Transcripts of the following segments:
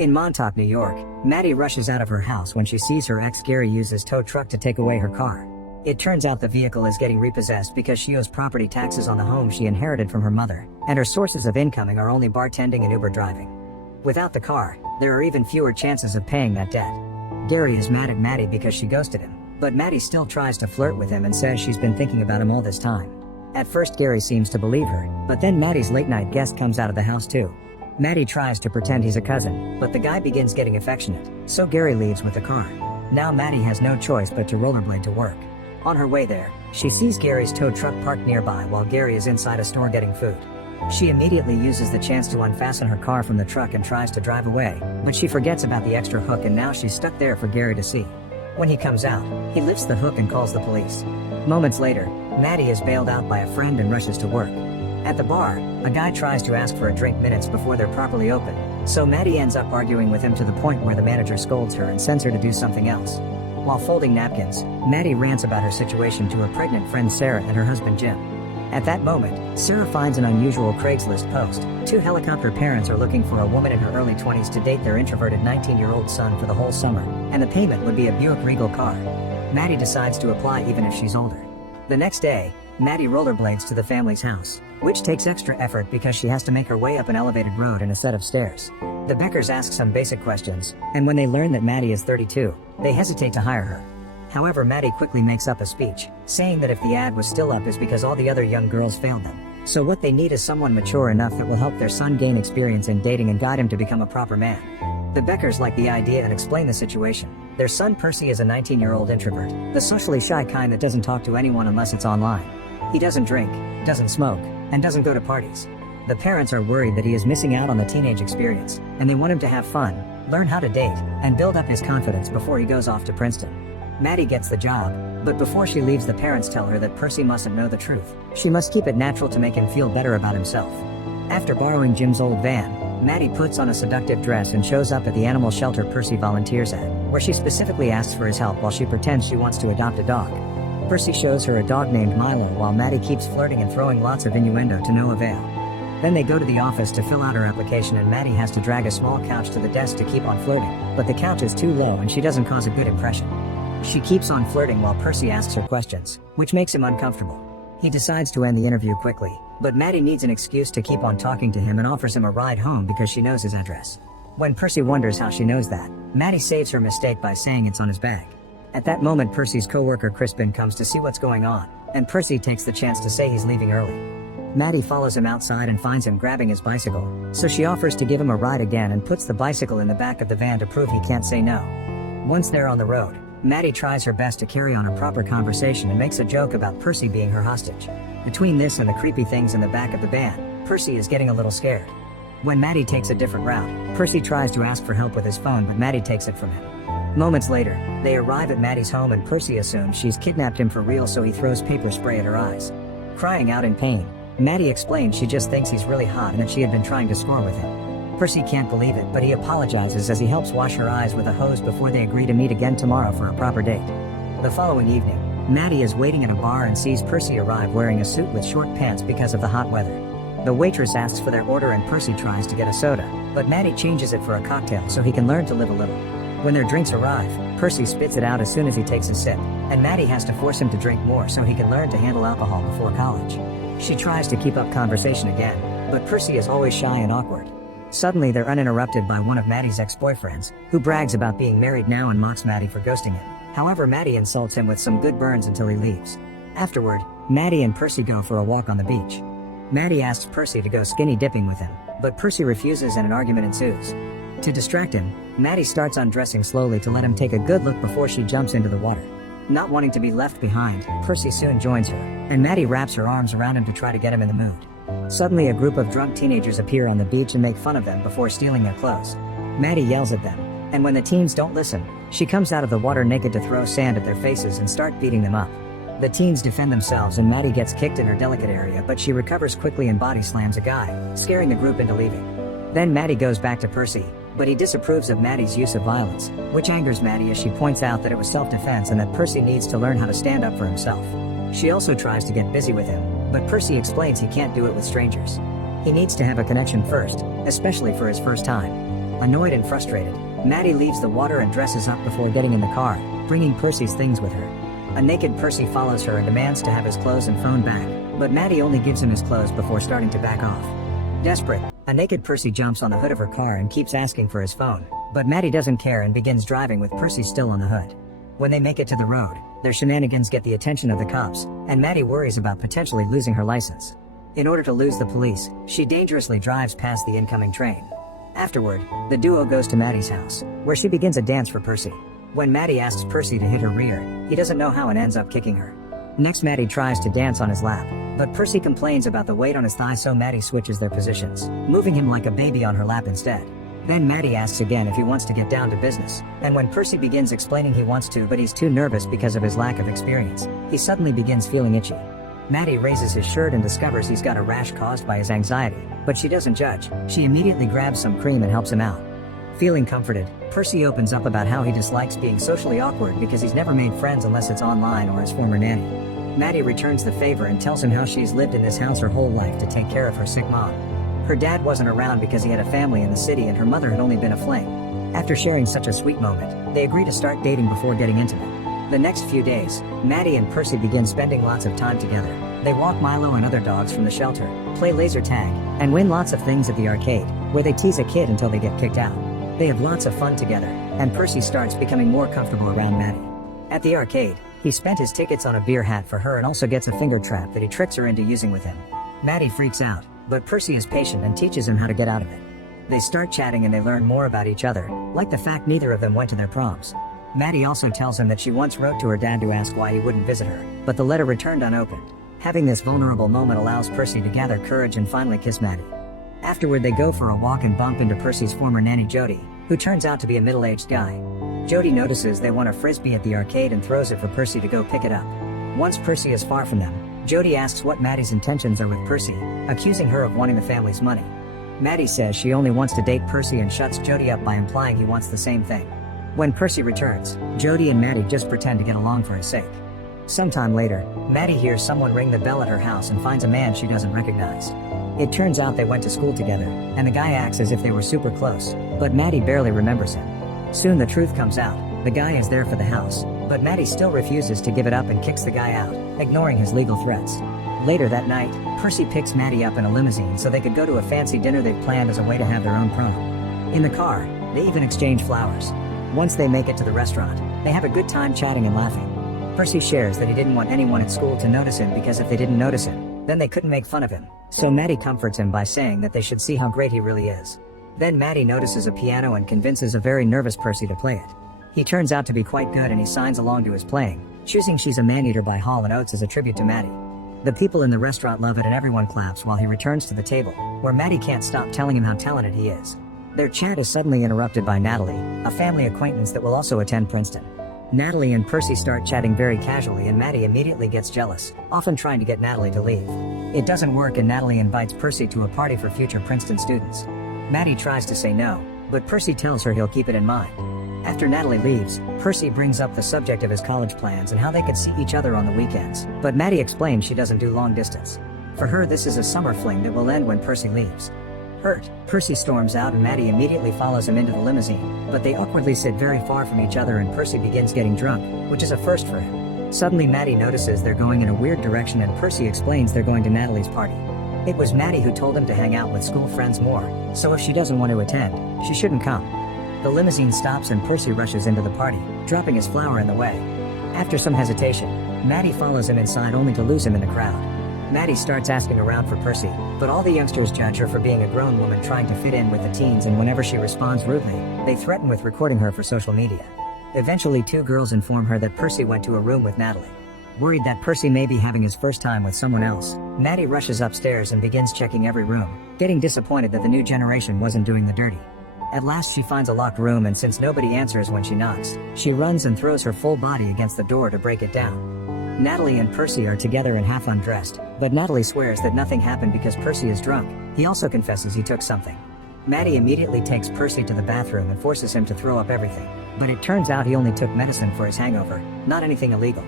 In Montauk, New York, Maddie rushes out of her house when she sees her ex Gary use his tow truck to take away her car. It turns out the vehicle is getting repossessed because she owes property taxes on the home she inherited from her mother, and her sources of income are only bartending and Uber driving. Without the car, there are even fewer chances of paying that debt. Gary is mad at Maddie because she ghosted him, but Maddie still tries to flirt with him and says she's been thinking about him all this time. At first Gary seems to believe her, but then Maddie's late-night guest comes out of the house too. Maddie tries to pretend he's a cousin, but the guy begins getting affectionate, so Gary leaves with the car. Now Maddie has no choice but to rollerblade to work. On her way there, she sees Gary's tow truck parked nearby while Gary is inside a store getting food. She immediately uses the chance to unfasten her car from the truck and tries to drive away, but she forgets about the extra hook and now she's stuck there for Gary to see. When he comes out, he lifts the hook and calls the police. Moments later, Maddie is bailed out by a friend and rushes to work. At the bar, a guy tries to ask for a drink minutes before they're properly open, so Maddie ends up arguing with him to the point where the manager scolds her and sends her to do something else. While folding napkins, Maddie rants about her situation to her pregnant friend Sarah and her husband Jim. At that moment, Sarah finds an unusual Craigslist post. Two helicopter parents are looking for a woman in her early 20s to date their introverted 19-year-old son for the whole summer, and the payment would be a Buick Regal car. Maddie decides to apply even if she's older. The next day, Maddie rollerblades to the family's house, which takes extra effort because she has to make her way up an elevated road and a set of stairs. The Beckers ask some basic questions, and when they learn that Maddie is 32, they hesitate to hire her. However, Maddie quickly makes up a speech, saying that if the ad was still up is because all the other young girls failed them. So what they need is someone mature enough that will help their son gain experience in dating and guide him to become a proper man. The Beckers like the idea and explain the situation. Their son Percy is a 19-year-old introvert, the socially shy kind that doesn't talk to anyone unless it's online. He doesn't drink, doesn't smoke, and doesn't go to parties. The parents are worried that he is missing out on the teenage experience, and they want him to have fun, learn how to date, and build up his confidence before he goes off to Princeton. Maddie gets the job, but before she leaves the parents tell her that Percy mustn't know the truth. She must keep it natural to make him feel better about himself. After borrowing Jim's old van, Maddie puts on a seductive dress and shows up at the animal shelter Percy volunteers at, where she specifically asks for his help while she pretends she wants to adopt a dog. Percy shows her a dog named Milo while Maddie keeps flirting and throwing lots of innuendo to no avail. Then they go to the office to fill out her application and Maddie has to drag a small couch to the desk to keep on flirting, but the couch is too low and she doesn't cause a good impression. She keeps on flirting while Percy asks her questions, which makes him uncomfortable. He decides to end the interview quickly, but Maddie needs an excuse to keep on talking to him and offers him a ride home because she knows his address. When Percy wonders how she knows that, Maddie saves her mistake by saying it's on his bag. At that moment Percy's co-worker Crispin comes to see what's going on, and Percy takes the chance to say he's leaving early. Maddie follows him outside and finds him grabbing his bicycle, so she offers to give him a ride again and puts the bicycle in the back of the van to prove he can't say no. Once they're on the road, Maddie tries her best to carry on a proper conversation and makes a joke about Percy being her hostage. Between this and the creepy things in the back of the van, Percy is getting a little scared. When Maddie takes a different route, Percy tries to ask for help with his phone but Maddie takes it from him. Moments later, they arrive at Maddie's home and Percy assumes she's kidnapped him for real so he throws paper spray at her eyes. Crying out in pain, Maddie explains she just thinks he's really hot and that she had been trying to score with him. Percy can't believe it but he apologizes as he helps wash her eyes with a hose before they agree to meet again tomorrow for a proper date. The following evening, Maddie is waiting at a bar and sees Percy arrive wearing a suit with short pants because of the hot weather. The waitress asks for their order and Percy tries to get a soda, but Maddie changes it for a cocktail so he can learn to live a little. When their drinks arrive, Percy spits it out as soon as he takes a sip, and Maddie has to force him to drink more so he can learn to handle alcohol before college. She tries to keep up conversation again, but Percy is always shy and awkward. Suddenly they're uninterrupted by one of Maddie's ex-boyfriends, who brags about being married now and mocks Maddie for ghosting him. However, Maddie insults him with some good burns until he leaves. Afterward, Maddie and Percy go for a walk on the beach. Maddie asks Percy to go skinny dipping with him, but Percy refuses and an argument ensues. To distract him, Maddie starts undressing slowly to let him take a good look before she jumps into the water. Not wanting to be left behind, Percy soon joins her, and Maddie wraps her arms around him to try to get him in the mood. Suddenly a group of drunk teenagers appear on the beach and make fun of them before stealing their clothes. Maddie yells at them, and when the teens don't listen, she comes out of the water naked to throw sand at their faces and start beating them up. The teens defend themselves and Maddie gets kicked in her delicate area but she recovers quickly and body slams a guy, scaring the group into leaving. Then Maddie goes back to Percy, but he disapproves of Maddie's use of violence, which angers Maddie as she points out that it was self-defense and that Percy needs to learn how to stand up for himself. She also tries to get busy with him, but Percy explains he can't do it with strangers. He needs to have a connection first, especially for his first time. Annoyed and frustrated, Maddie leaves the water and dresses up before getting in the car, bringing Percy's things with her. A naked Percy follows her and demands to have his clothes and phone back, but Maddie only gives him his clothes before starting to back off. Desperate, a naked Percy jumps on the hood of her car and keeps asking for his phone, but Maddie doesn't care and begins driving with Percy still on the hood. When they make it to the road, their shenanigans get the attention of the cops, and Maddie worries about potentially losing her license. In order to lose the police, she dangerously drives past the incoming train. Afterward, the duo goes to Maddie's house, where she begins a dance for Percy. When Maddie asks Percy to hit her rear, he doesn't know how and ends up kicking her. Next, Maddie tries to dance on his lap, but Percy complains about the weight on his thigh, so Maddie switches their positions, moving him like a baby on her lap instead. Then Maddie asks again if he wants to get down to business, and when Percy begins explaining he wants to but he's too nervous because of his lack of experience, he suddenly begins feeling itchy. Maddie raises his shirt and discovers he's got a rash caused by his anxiety, but she doesn't judge. She immediately grabs some cream and helps him out. Feeling comforted, Percy opens up about how he dislikes being socially awkward because he's never made friends unless it's online or his former nanny. Maddie returns the favor and tells him how she's lived in this house her whole life to take care of her sick mom. Her dad wasn't around because he had a family in the city and her mother had only been a fling. After sharing such a sweet moment, they agree to start dating before getting intimate. The next few days, Maddie and Percy begin spending lots of time together. They walk Milo and other dogs from the shelter, play laser tag, and win lots of things at the arcade, where they tease a kid until they get kicked out. They have lots of fun together, and Percy starts becoming more comfortable around Maddie. At the arcade, he spent his tickets on a beer hat for her and also gets a finger trap that he tricks her into using with him. Maddie freaks out, but Percy is patient and teaches him how to get out of it. They start chatting and they learn more about each other, like the fact neither of them went to their proms. Maddie also tells him that she once wrote to her dad to ask why he wouldn't visit her, but the letter returned unopened. Having this vulnerable moment allows Percy to gather courage and finally kiss Maddie. Afterward, they go for a walk and bump into Percy's former nanny Jody, who turns out to be a middle-aged guy. Jody notices they want a frisbee at the arcade and throws it for Percy to go pick it up. Once Percy is far from them, Jody asks what Maddie's intentions are with Percy, accusing her of wanting the family's money. Maddie says she only wants to date Percy and shuts Jody up by implying he wants the same thing. When Percy returns, Jody and Maddie just pretend to get along for his sake. Sometime later, Maddie hears someone ring the bell at her house and finds a man she doesn't recognize. It turns out they went to school together, and the guy acts as if they were super close, but Maddie barely remembers him. Soon the truth comes out. The guy is there for the house, but Maddie still refuses to give it up and kicks the guy out, ignoring his legal threats. Later that night, Percy picks Maddie up in a limousine so they could go to a fancy dinner they'd planned as a way to have their own prom. In the car, they even exchange flowers. Once they make it to the restaurant, they have a good time chatting and laughing. Percy shares that he didn't want anyone at school to notice him because if they didn't notice him, then they couldn't make fun of him. So Maddie comforts him by saying that they should see how great he really is. Then Maddie notices a piano and convinces a very nervous Percy to play it. He turns out to be quite good and he signs along to his playing, choosing She's a Man-Eater by Hall & Oates as a tribute to Maddie. The people in the restaurant love it and everyone claps while he returns to the table, where Maddie can't stop telling him how talented he is. Their chat is suddenly interrupted by Natalie, a family acquaintance that will also attend Princeton. Natalie and Percy start chatting very casually and Maddie immediately gets jealous, often trying to get Natalie to leave. It doesn't work and Natalie invites Percy to a party for future Princeton students. Maddie tries to say no, but Percy tells her he'll keep it in mind. After Natalie leaves, Percy brings up the subject of his college plans and how they could see each other on the weekends, but Maddie explains she doesn't do long distance. For her, this is a summer fling that will end when Percy leaves. Hurt, Percy storms out and Maddie immediately follows him into the limousine, but they awkwardly sit very far from each other and Percy begins getting drunk, which is a first for him. Suddenly Maddie notices they're going in a weird direction and Percy explains they're going to Natalie's party. It was Maddie who told him to hang out with school friends more, so if she doesn't want to attend, she shouldn't come. The limousine stops and Percy rushes into the party, dropping his flower in the way. After some hesitation, Maddie follows him inside only to lose him in the crowd. Maddie starts asking around for Percy, but all the youngsters judge her for being a grown woman trying to fit in with the teens, and whenever she responds rudely, they threaten with recording her for social media. Eventually, two girls inform her that Percy went to a room with Natalie. Worried that Percy may be having his first time with someone else, Maddie rushes upstairs and begins checking every room, getting disappointed that the new generation wasn't doing the dirty. At last she finds a locked room and since nobody answers when she knocks, she runs and throws her full body against the door to break it down. Natalie and Percy are together and half undressed, but Natalie swears that nothing happened because Percy is drunk. He also confesses he took something. Maddie immediately takes Percy to the bathroom and forces him to throw up everything, but it turns out he only took medicine for his hangover, not anything illegal.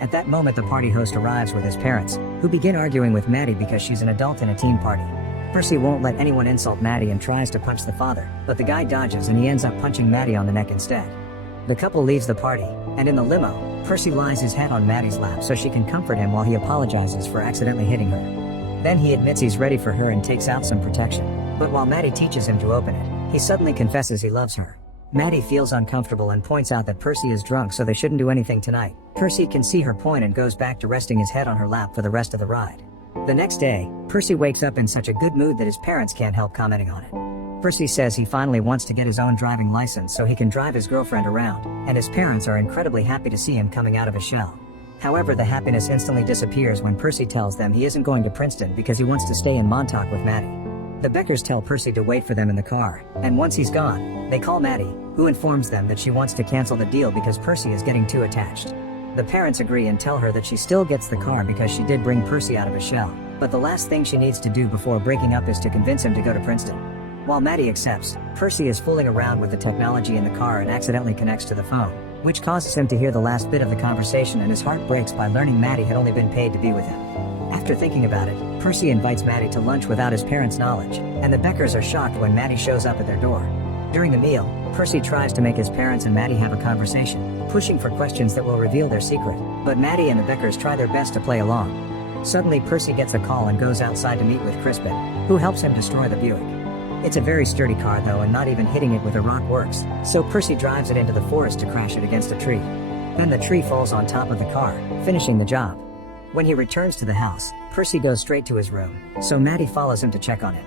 At that moment the party host arrives with his parents, who begin arguing with Maddie because she's an adult in a teen party. Percy won't let anyone insult Maddie and tries to punch the father, but the guy dodges and he ends up punching Maddie on the neck instead. The couple leaves the party, and in the limo, Percy lies his head on Maddie's lap so she can comfort him while he apologizes for accidentally hitting her. Then he admits he's ready for her and takes out some protection. But while Maddie teaches him to open it, he suddenly confesses he loves her. Maddie feels uncomfortable and points out that Percy is drunk so they shouldn't do anything tonight. Percy can see her point and goes back to resting his head on her lap for the rest of the ride. The next day, Percy wakes up in such a good mood that his parents can't help commenting on it. Percy says he finally wants to get his own driving license so he can drive his girlfriend around, and his parents are incredibly happy to see him coming out of his shell. However, the happiness instantly disappears when Percy tells them he isn't going to Princeton because he wants to stay in Montauk with Maddie. The Beckers tell Percy to wait for them in the car, and once he's gone, they call Maddie, who informs them that she wants to cancel the deal because Percy is getting too attached. The parents agree and tell her that she still gets the car because she did bring Percy out of his shell, but the last thing she needs to do before breaking up is to convince him to go to Princeton. While Maddie accepts, Percy is fooling around with the technology in the car and accidentally connects to the phone, which causes him to hear the last bit of the conversation, and his heart breaks by learning Maddie had only been paid to be with him. After thinking about it, Percy invites Maddie to lunch without his parents' knowledge, and the Beckers are shocked when Maddie shows up at their door. During the meal, Percy tries to make his parents and Maddie have a conversation, pushing for questions that will reveal their secret, but Maddie and the Beckers try their best to play along. Suddenly Percy gets a call and goes outside to meet with Crispin, who helps him destroy the Buick. It's a very sturdy car though, and not even hitting it with a rock works, so Percy drives it into the forest to crash it against a tree. Then the tree falls on top of the car, finishing the job. When he returns to the house, Percy goes straight to his room, so Maddie follows him to check on him.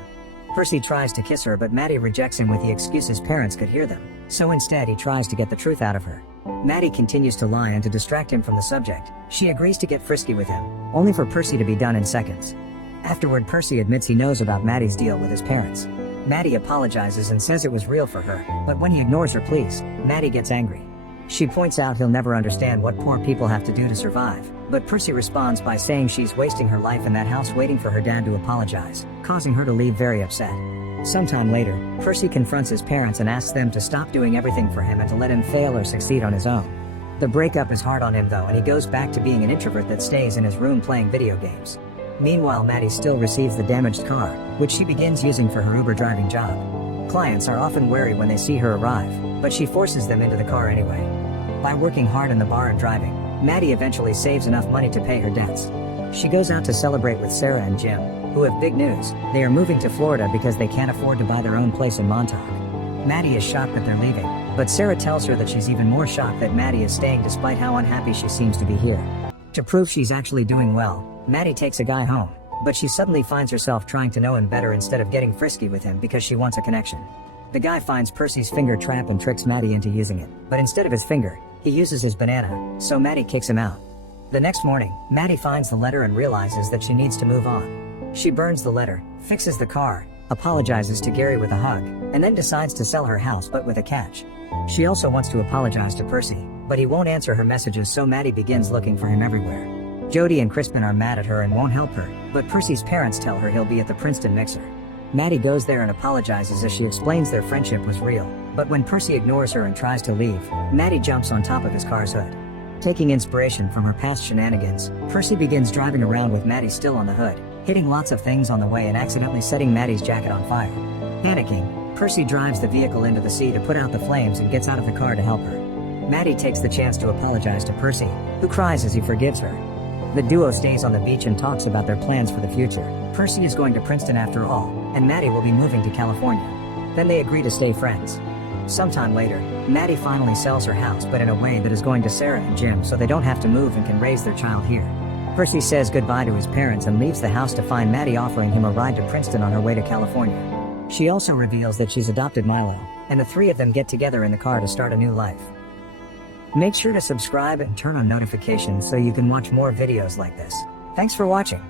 Percy tries to kiss her, but Maddie rejects him with the excuse his parents could hear them, so instead he tries to get the truth out of her. Maddie continues to lie, and to distract him from the subject, she agrees to get frisky with him, only for Percy to be done in seconds. Afterward, Percy admits he knows about Maddie's deal with his parents. Maddie apologizes and says it was real for her, but when he ignores her pleas, Maddie gets angry. She points out he'll never understand what poor people have to do to survive, but Percy responds by saying she's wasting her life in that house waiting for her dad to apologize, causing her to leave very upset. Sometime later, Percy confronts his parents and asks them to stop doing everything for him and to let him fail or succeed on his own. The breakup is hard on him though, and he goes back to being an introvert that stays in his room playing video games. Meanwhile, Maddie still receives the damaged car, which she begins using for her Uber driving job. Clients are often wary when they see her arrive, but she forces them into the car anyway. By working hard in the bar and driving, Maddie eventually saves enough money to pay her debts. She goes out to celebrate with Sarah and Jim, who have big news. They are moving to Florida because they can't afford to buy their own place in Montauk. Maddie is shocked that they're leaving, but Sarah tells her that she's even more shocked that Maddie is staying despite how unhappy she seems to be here. To prove she's actually doing well, Maddie takes a guy home, but she suddenly finds herself trying to know him better instead of getting frisky with him because she wants a connection. The guy finds Percy's finger trap and tricks Maddie into using it, but instead of his finger, he uses his banana, so Maddie kicks him out. The next morning, Maddie finds the letter and realizes that she needs to move on. She burns the letter, fixes the car, apologizes to Gary with a hug, and then decides to sell her house but with a catch. She also wants to apologize to Percy, but he won't answer her messages, so Maddie begins looking for him everywhere. Jody and Crispin are mad at her and won't help her, but Percy's parents tell her he'll be at the Princeton mixer. Maddie goes there and apologizes as she explains their friendship was real, but when Percy ignores her and tries to leave, Maddie jumps on top of his car's hood. Taking inspiration from her past shenanigans, Percy begins driving around with Maddie still on the hood, hitting lots of things on the way and accidentally setting Maddie's jacket on fire. Panicking, Percy drives the vehicle into the sea to put out the flames and gets out of the car to help her. Maddie takes the chance to apologize to Percy, who cries as he forgives her. The duo stays on the beach and talks about their plans for the future. Percy is going to Princeton after all, and Maddie will be moving to California. Then they agree to stay friends. Sometime later, Maddie finally sells her house, but in a way that is going to Sarah and Jim so they don't have to move and can raise their child here. Percy says goodbye to his parents and leaves the house to find Maddie offering him a ride to Princeton on her way to California. She also reveals that she's adopted Milo, and the three of them get together in the car to start a new life. Make sure to subscribe and turn on notifications so you can watch more videos like this. Thanks for watching.